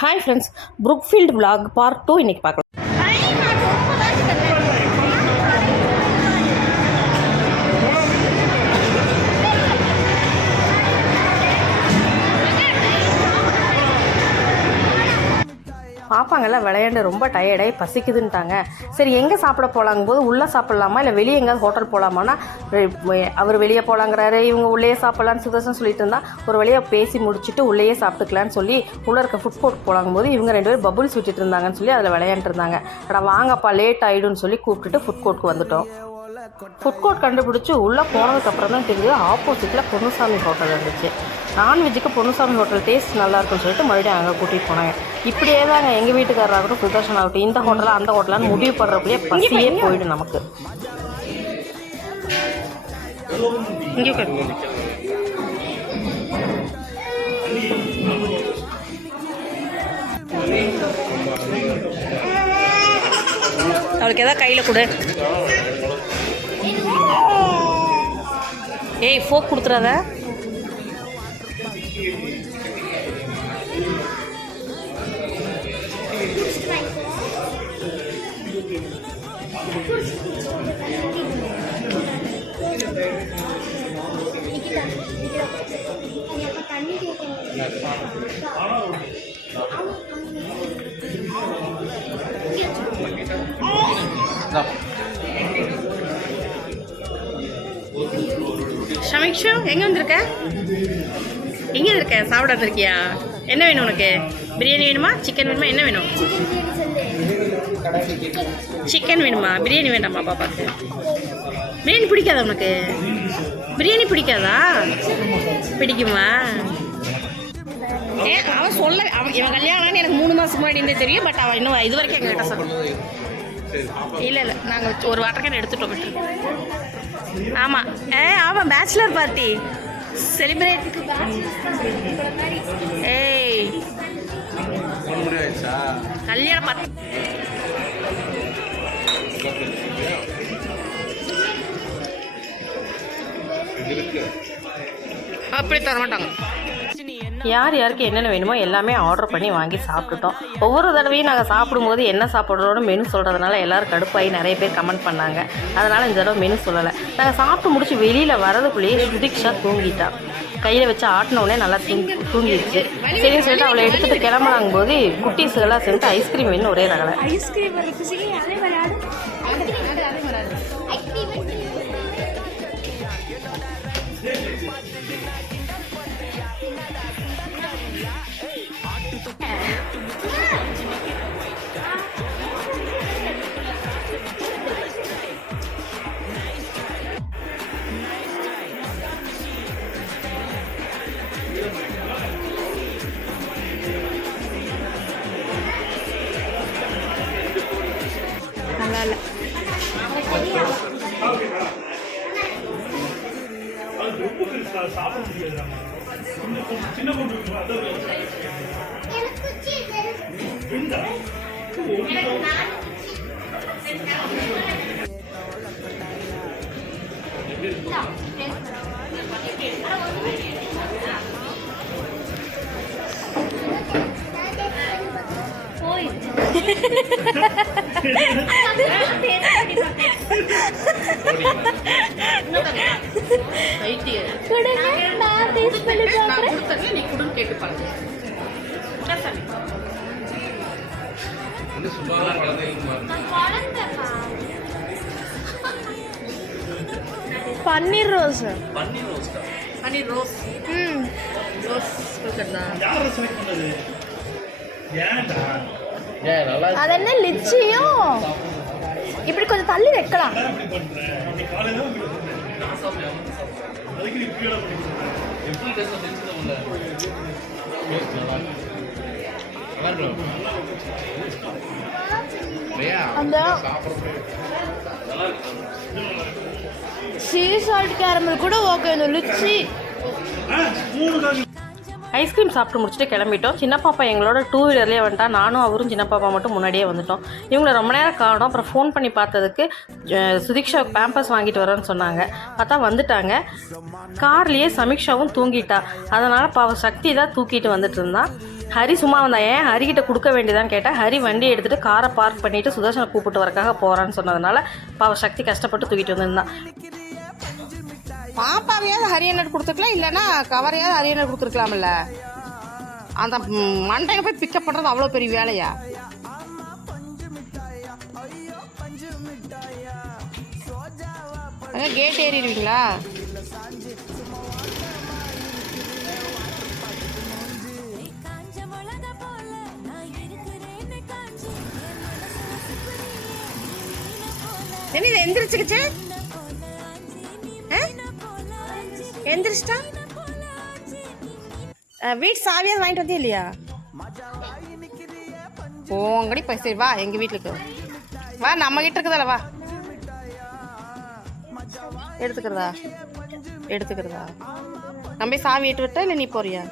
Hi friends, Brookfield vlog part 2 இன்றைக்கி பார்க்கலாம். பாப்பாங்கெல்லாம் விளையாண்டு ரொம்ப டயர்டாகி பசிக்குதுன்ட்டாங்க. சரி எங்கே சாப்பிட போகலாங்கும்போது உள்ளே சாப்பிட்லாமா இல்லை வெளியே எங்கேயாவது ஹோட்டல் போகலாமான்னா அவர் வெளியே போகலாங்கிறாரு, இவங்க உள்ளே சாப்பிட்லான்னு சுதர்சன் சொல்லிட்டு இருந்தால் ஒரு வழியாக பேசி முடிச்சுட்டு உள்ளேயே சாப்பிட்டுக்கலான்னு சொல்லி உள்ளே இருக்க ஃபுட் கோர்ட் போகலாங்கும்போது இவங்க 2 பேரும் பபுள்ஸ் விட்டுட்டு இருந்தாங்கன்னு சொல்லி அதில் விளையாண்டுருந்தாங்க. அட வாங்கப்பா லேட் ஆகிடும்னு சொல்லி கூப்பிட்டுட்டு ஃபுட் கோர்ட்டுக்கு வந்துட்டோம். ஃபுட் கோர்ட் கண்டுபிடிச்சி உள்ளே போனதுக்கப்புறம் தான் தெரிஞ்சது ஆப்போசிட்டில் பொன்னுசாமி ஹோட்டல் இருந்துச்சு. நான்வெஜ்ஜுக்கு பொன்னுசாமி ஹோட்டல் டேஸ்ட் நல்லாயிருக்குன்னு சொல்லிட்டு மறுபடியும் அங்கே கூட்டிகிட்டு போனாங்க. இப்படியே தாங்க எங்கள் வீட்டுக்காரராகட்டும் சுதர்ஷன் ஆகட்டும் இந்த ஹோட்டலாக அந்த ஹோட்டலான்னு முடிவு பண்ணுறப்படியே பசியே போயிடும் நமக்கு. அவளுக்கு எதாவது கையில் கொடு. ஏய் ஃபோக் கொடுத்துறாத. ஷமிக்ஷு எங்கே வந்திருக்க? எங்கே இருக்க? சாப்பிட வந்திருக்கியா? என்ன வேணும் உனக்கு? பிரியாணி வேணுமா, சிக்கன் வேணுமா, என்ன வேணும்? சிக்கன் வேணுமா? பிரியாணி வேண்டாமா பாப்பாக்கு? பிரியாணி பிடிக்காதா உனக்கு? பிரியாணி பிடிக்காதா? பிடிக்குமா? அவன் சொல்ல இவன் கல்யாணம்னு எனக்கு 3 மாதத்துக்கு முன்னாடி இருந்தே தெரியும். பட் அவன் இன்னும் இது வரைக்கும் எங்ககிட்ட சொல்ல இல்லை நாங்கள் ஒரு வாட்டர் கேன் எடுத்துட்டோம் விட்டு. ஆமாம் ஆமாம் பேச்சுலர் பார்ட்டி செலிப்ரேட். ஏய் கல்யாணம் அப்படி தர மாட்டாங்க. யார் யாருக்கு என்னென்ன வேணுமோ எல்லாமே ஆர்டர் பண்ணி வாங்கி சாப்பிட்டுட்டோம். ஒவ்வொரு தடவையும் நாங்கள் சாப்பிடும்போது என்ன சாப்பிட்றோன்னு மெனு சொல்கிறதுனால எல்லோரும் கடுப்பாகி நிறைய பேர் கமெண்ட் பண்ணாங்க. அதனால் இந்த தடவை மெனு சொல்லலை. நாங்கள் சாப்பிட்டு முடிச்சு வெளியில் வரதுக்குள்ளேயே சுதிக்ஷா தூங்கிட்டா. கையில் வச்சு ஆட்டினோடனே நல்லா தூங்கிடுச்சு. சரின்னு சொல்லிட்டு அவளை எடுத்துகிட்டு கிளம்புறாங்க போது குட்டீஸுகளாக சேர்ந்து ஐஸ்கிரீம் வேணும்னு ஒரே ரகலை. நல்லா இல்லை. பன்னீர் ரோஸ் பன்னீர் ரோஸ் ரோஸ் அது என்ன லிச்சியும் இப்படி கொஞ்சம் தள்ளி வைக்கலாம். அந்த சீ சால்ட் கேரமல் கூட ஓகே. இந்த லிச்சி ஐஸ்கிரீம் சாப்பிட்டு முடிச்சுட்டு கிளம்பிட்டோம். சின்ன பாப்பா எங்களோட 2 வீலர்லேயே வந்துட்டா. நானும் அவரும் சின்ன பாப்பா மட்டும் முன்னாடியே வந்துட்டோம். இவங்களை ரொம்ப நேரம் காணோம். அப்புறம் ஃபோன் பண்ணி பார்த்ததுக்கு சுதீக்ஷா பேம்பர்ஸ் வாங்கிட்டு வரேன்னு சொன்னாங்க. பார்த்தா வந்துட்டாங்க. கார்லேயே சமீக்ஷாவும் தூங்கிட்டா. அதனால் பாவ சக்தி தான் தூக்கிட்டு வந்துட்டு இருந்தான். ஹரி சும்மா வந்தா, ஏன் ஹரிக்கிட்ட கொடுக்க வேண்டியதான் கேட்டால், ஹரி வண்டி எடுத்துகிட்டு காரை பார்க் பண்ணிவிட்டு சுதர்ஷனை கூப்பிட்டு வரக்காக போகிறான்னு சொன்னதுனால பாவ சக்தி கஷ்டப்பட்டு தூக்கிட்டு வந்திருந்தான். பாப்பாவையாவது ஹரியனர் கொடுத்துருக்கலாம், இல்லைன்னா கவரையாவது ஹரியனர் கொடுத்துருக்கலாம்ல. அந்த மண்டையை போய் பிக்கப் பண்ணுறது அவ்வளோ பெரிய வேலையா? கேட் ஏறிடுவீங்களா? என்ன இது எந்திரிச்சுக்கிச்சு? எந்திரிச்சிட்டா? வீட்டு சாவியாவது வாங்கிட்டு வந்தே இல்லையா? போங்கடி பைசா. வா எங்கள் வீட்டுக்கு வா, நம்ம கிட்ட இருக்குதால வா. எடுத்துக்கிறதா நம்ம சாவி எட்டு விட்டா இல்லை நீ போறியா?